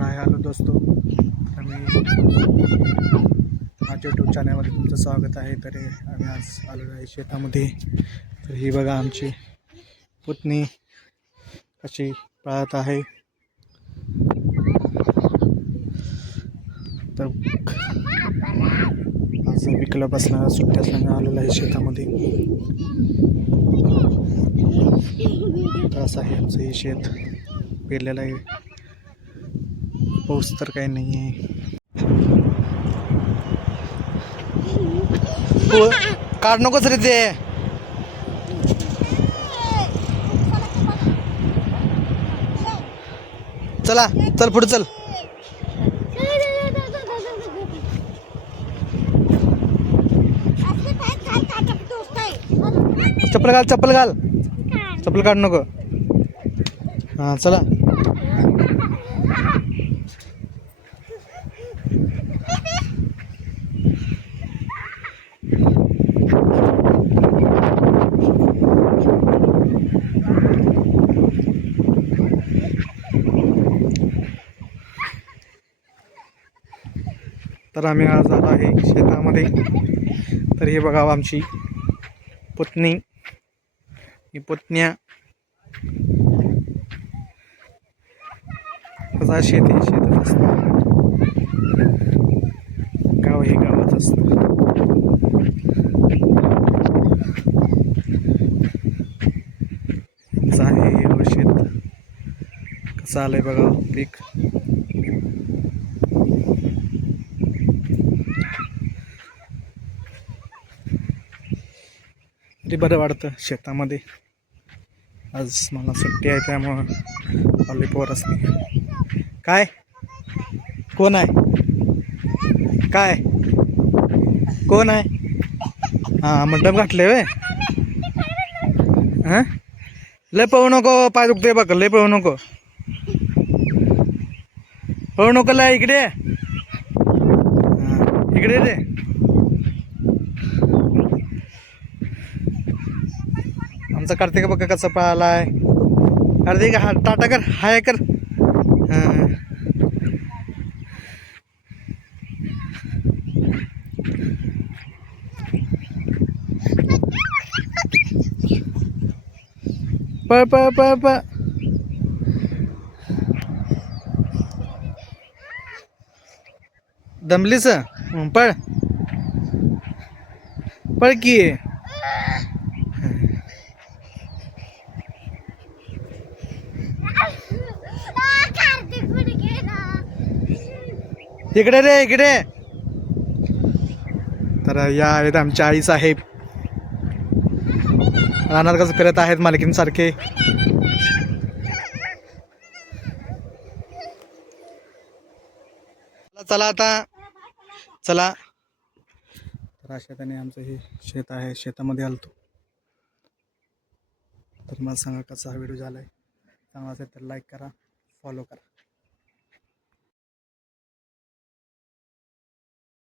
तर आहे आलो दोस्तो. आम्ही माझ्या यूट्यूब चॅनलमध्ये तुमचं स्वागत आहे. तर आम्ही आज आलो आहे शेतामध्ये. तर ही बघा आमची पुतणी कशी पळत आहे. तर आज विकलं बसणार सुट्टी असल्यामुळे आलेलं आहे शेतामध्ये. तर असं आहे आमचं हे शेत पेरलेलं आहे. पाऊस तर काही नाही आहे. काढ नकोच रे ते. चला चल पुढे चल. चप्पल घाल चप्पल घाल. चप्पल काढ नको. हां चला. तर आम्ही आज आलो आहे शेतामध्ये. तर हे बघा आमची पुतणी, ही पुतण्या. कसं शेत हे शेतच असतं, गाव हे गावात असतं. आमचं आहे हे शेत. कसं आलंय बघा पीक. ते बरं वाटतं शेतामध्ये. आज मला सुट्टी आहे त्यामुळं आले पोरच नाही. काय कोण आहे? काय कोण आहे? हां मंडप घातले वे. हां लय पळू नको, पाय दुखते बघ. लय पळू नको, पळू नको. लय इकडे इकडे रे. आमचा कार्तिक बघा कसा पळालाय. कार्तिक हा टाटा कर, हाय कर. हां पळ पळ पळ पळ. दमलीच पळ पळ की. इकडे रे इकडे. तर या आहेत आमच्या आई साहेब. रानात कसं फिरत आहेत मालकींसारखे. चला आता चला. तर अशा त्याने आमचं हे शेत आहे. शेतामध्ये आलतो. तर मला सांगा कसा हा व्हिडिओ झालाय. चांगला असेल तर लाईक करा, फॉलो करा.